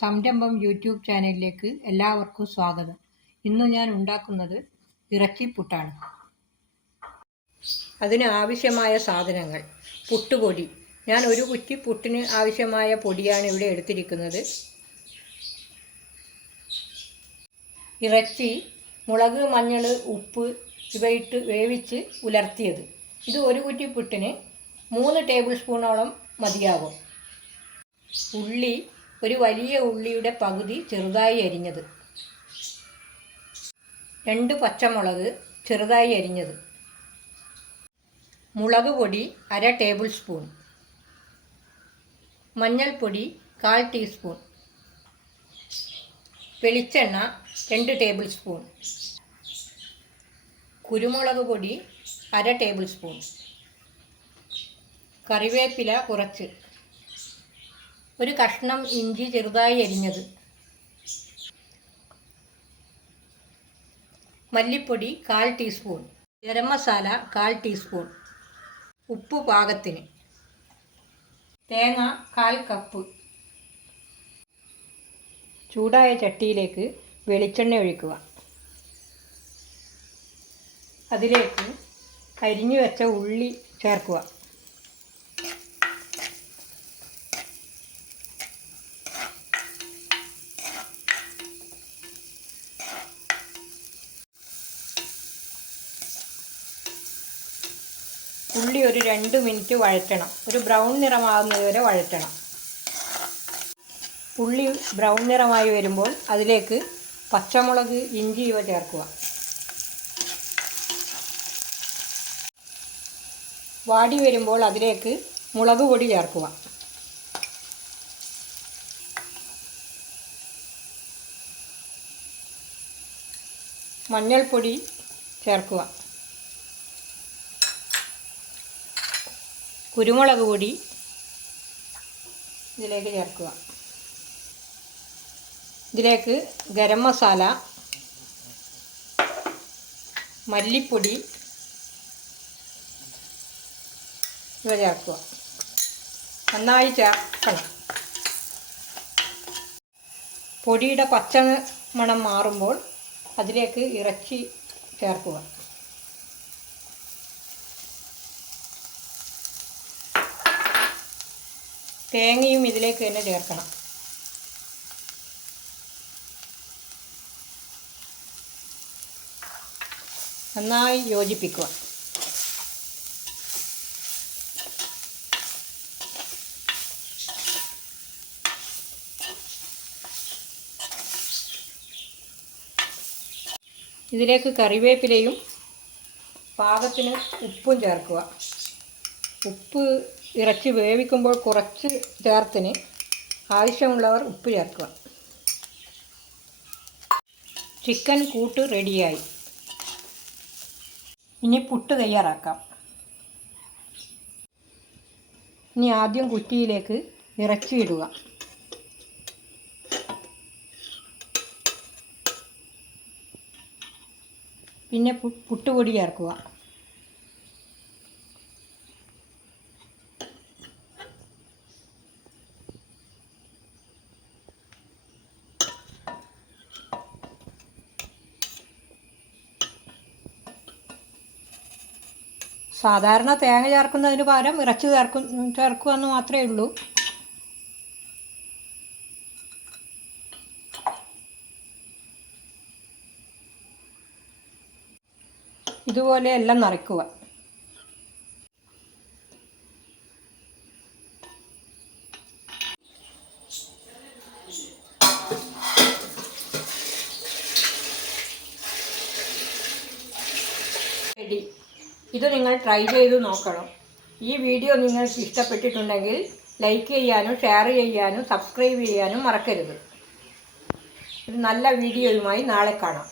സംരംഭം യൂട്യൂബ് ചാനലിലേക്ക് എല്ലാവർക്കും സ്വാഗതം. ഇന്ന് ഞാൻ ഉണ്ടാക്കുന്നത് ഇറച്ചിപ്പുട്ടാണ്. അതിന് ആവശ്യമായ സാധനങ്ങൾ: പുട്ടുപൊടി. ഞാൻ ഒരു കുറ്റി പുട്ടിന് ആവശ്യമായ പൊടിയാണ് ഇവിടെ എടുത്തിരിക്കുന്നത്. ഇറച്ചി, മുളക്, മഞ്ഞൾ, ഉപ്പ് ഇവയിട്ട് വേവിച്ച് ഉലർത്തിയത്. ഇത് ഒരു കുറ്റി പുട്ടിന് 3 ടേബിൾ സ്പൂണോളം മതിയാകും. ഉള്ളി, ഒരു വലിയ ഉള്ളിയുടെ പകുതി ചെറുതായി അരിഞ്ഞത്. 2 പച്ചമുളക് ചെറുതായി അരിഞ്ഞത്. മുളക് പൊടി 1/2 ടേബിൾ സ്പൂൺ. മഞ്ഞൾപ്പൊടി 1/4 ടീസ്പൂൺ. വെളിച്ചെണ്ണ 2 ടേബിൾ സ്പൂൺ. കുരുമുളക് പൊടി 1/2 ടേബിൾ സ്പൂൺ. കറിവേപ്പില കുറച്ച്. ഒരു കഷ്ണം ഇഞ്ചി ചെറുതായി അരിഞ്ഞത്. മല്ലിപ്പൊടി 1/4 ടീസ്പൂൺ. ഗരം മസാല 1/4 ടീസ്പൂൺ. ഉപ്പ് പാകത്തിന്. തേങ്ങ 1/4 കപ്പ്. ചൂടായ ചട്ടിയിലേക്ക് വെളിച്ചെണ്ണ ഒഴിക്കുക. അതിലേക്ക് അരിഞ്ഞു വെച്ച ഉള്ളി ചേർക്കുക. ഉള്ളി ഒരു 2 മിനിറ്റ് വഴറ്റണം. ഒരു ബ്രൗൺ നിറമാകുന്നത് വരെ വഴറ്റണം. ഉള്ളി ബ്രൗൺ നിറമായി വരുമ്പോൾ അതിലേക്ക് പച്ചമുളക്, ഇഞ്ചി ഇവ ചേർക്കുക. വാടി വരുമ്പോൾ അതിലേക്ക് മുളക് പൊടി ചേർക്കുക. മഞ്ഞൾപ്പൊടി ചേർക്കുക. കുരുമുളക് പൊടി ഇതിലേക്ക് ചേർക്കുക. ഇതിലേക്ക് ഗരം മസാല, മല്ലിപ്പൊടി ഇവ ചേർക്കുക. നന്നായി ചേർക്കണം. പൊടിയുടെ പച്ച മണം മാറുമ്പോൾ അതിലേക്ക് ഇറച്ചി ചേർക്കുക. തേങ്ങയും ഇതിലേക്ക് തന്നെ ചേർക്കണം. നന്നായി യോജിപ്പിക്കുക. ഇതിലേക്ക് കറിവേപ്പിലയും പാകത്തിന് ഉപ്പും ചേർക്കുക. ഉപ്പ് ഇറച്ചി വേവിക്കുമ്പോൾ കുറച്ച് ചേർത്തിന് ആവശ്യമുള്ളവർ ഉപ്പ് ചേർക്കുക. ചിക്കൻ കൂട്ട് റെഡിയായി. ഇനി പുട്ട് തയ്യാറാക്കാം. ഇനി ആദ്യം കുറ്റിയിലേക്ക് ഇറച്ചി ഇടുക. പിന്നെ പുട്ടുപൊടി ചേർക്കുക. സാധാരണ തേങ്ങ ചേർക്കുന്നതിന് പകരം ഇറച്ചി ചേർക്കുക എന്ന് മാത്രമേ ഉള്ളൂ. ഇതുപോലെ എല്ലാം നിറയ്ക്കുക. റെഡി. ഇത് നിങ്ങൾ ട്രൈ ചെയ്ത് നോക്കണം. ഈ വീഡിയോ നിങ്ങൾക്ക് ഇഷ്ടപ്പെട്ടിട്ടുണ്ടെങ്കിൽ ലൈക്ക് ചെയ്യാനും ഷെയർ ചെയ്യാനും സബ്സ്ക്രൈബ് ചെയ്യാനും മറക്കരുത്. ഒരു നല്ല വീഡിയോയുമായി നാളെ കാണാം.